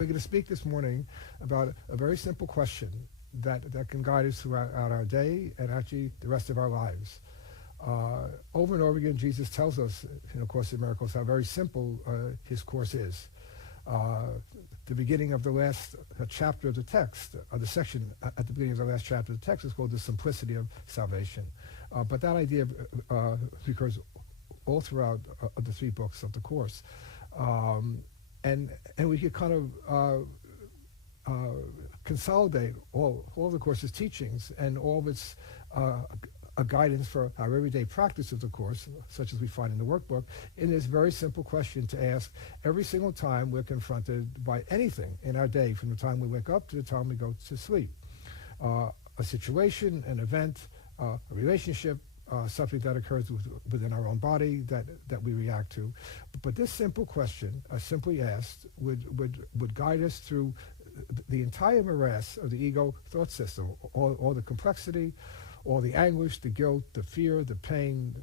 We're going to speak this morning about a very simple question that can guide us throughout our day and actually the rest of our lives. Over and over again, Jesus tells us in A Course in Miracles how very simple his course is. The beginning of the last chapter of the text, the section at the beginning of the last chapter of the text is called the simplicity of salvation. But that idea recurs all throughout the 3 books of the Course. And we could kind of consolidate all of the Course's teachings and all of its a guidance for our everyday practice of the Course, such as we find in the workbook, in this very simple question to ask every single time we're confronted by anything in our day, from the time we wake up to the time we go to sleep. A situation, an event, a relationship, something that occurs within our own body that we react to. But this simple question, simply asked, would guide us through the entire morass of the ego thought system, all the complexity, all the anguish, the guilt, the fear, the pain,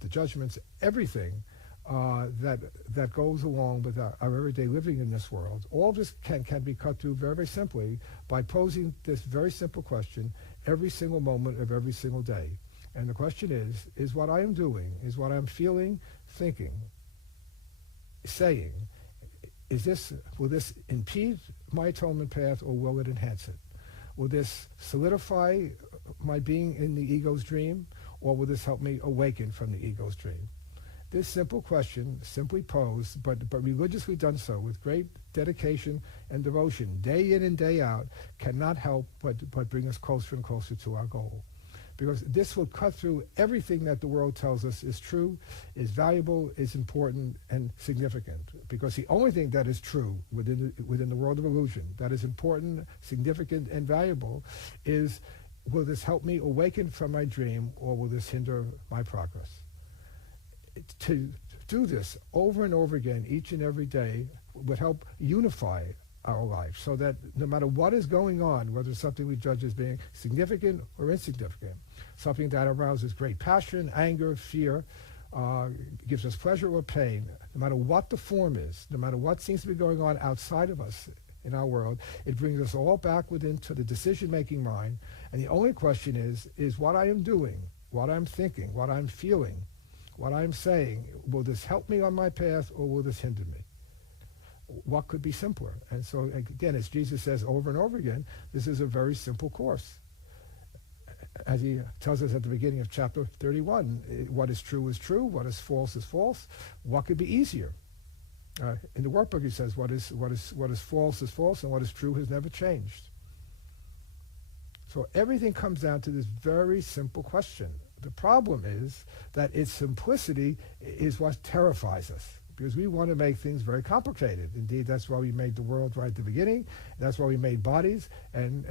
the judgments, everything that goes along with our everyday living in this world. All this can be cut through very, very simply by posing this very simple question every single moment of every single day. And the question is what I am doing, is what I'm feeling, thinking, saying, will this impede my atonement path, or will it enhance it? Will this solidify my being in the ego's dream, or will this help me awaken from the ego's dream? This simple question, simply posed, but religiously done so with great dedication and devotion, day in and day out, cannot help but bring us closer and closer to our goal. Because this will cut through everything that the world tells us is true, is valuable, is important, and significant. Because the only thing that is true within the world of illusion, that is important, significant, and valuable, is, will this help me awaken from my dream, or will this hinder my progress? To do this over and over again, each and every day, would help unify our life, so that no matter what is going on, whether it's something we judge as being significant or insignificant, something that arouses great passion, anger, fear, gives us pleasure or pain, no matter what the form is, no matter what seems to be going on outside of us in our world, it brings us all back within to the decision-making mind. And the only question is what I am doing, what I'm thinking, what I'm feeling, what I'm saying, will this help me on my path, or will this hinder me? What could be simpler? And so, again, as Jesus says over and over again, this is a very simple course. As he tells us at the beginning of chapter 31, what is true, what is false is false. What could be easier? In the workbook he says what is false, and what is true has never changed. So everything comes down to this very simple question. The problem is that its simplicity is what terrifies us, because we want to make things very complicated. Indeed, that's why we made the world right at the beginning. That's why we made bodies and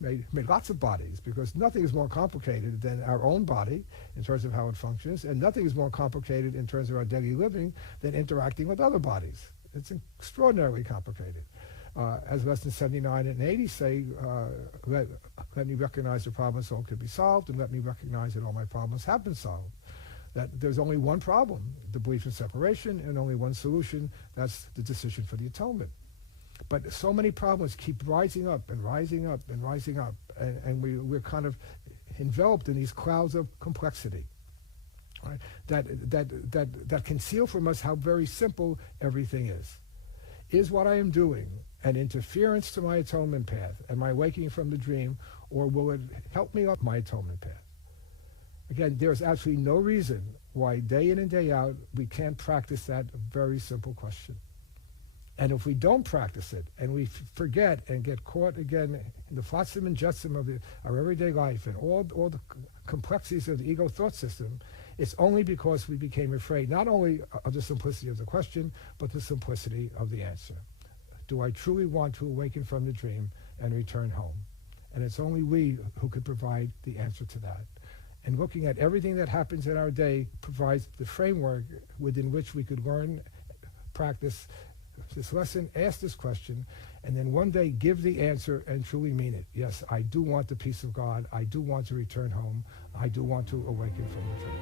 made lots of bodies, because nothing is more complicated than our own body in terms of how it functions, and nothing is more complicated in terms of our daily living than interacting with other bodies. It's extraordinarily complicated. As lessons 79 and 80 say, let me recognize the problems all could be solved, and let me recognize that all my problems have been solved. That there's only one problem, the belief in separation, and only one solution, that's the decision for the atonement. But so many problems keep rising up and rising up and rising up, and we're kind of enveloped in these clouds of complexity, right? That conceal from us how very simple everything is. Is what I am doing an interference to my atonement path and my waking from the dream, or will it help me up my atonement path? Again, there's absolutely no reason why day in and day out we can't practice that very simple question. And if we don't practice it, and we forget and get caught again in the flotsam and jetsam of our everyday life and all the complexities of the ego thought system, it's only because we became afraid not only of the simplicity of the question, but the simplicity of the answer. Do I truly want to awaken from the dream and return home? And it's only we who could provide the answer to that. And looking at everything that happens in our day provides the framework within which we could learn, practice this lesson, ask this question, and then one day give the answer and truly mean it. Yes, I do want the peace of God. I do want to return home. I do want to awaken from the dream.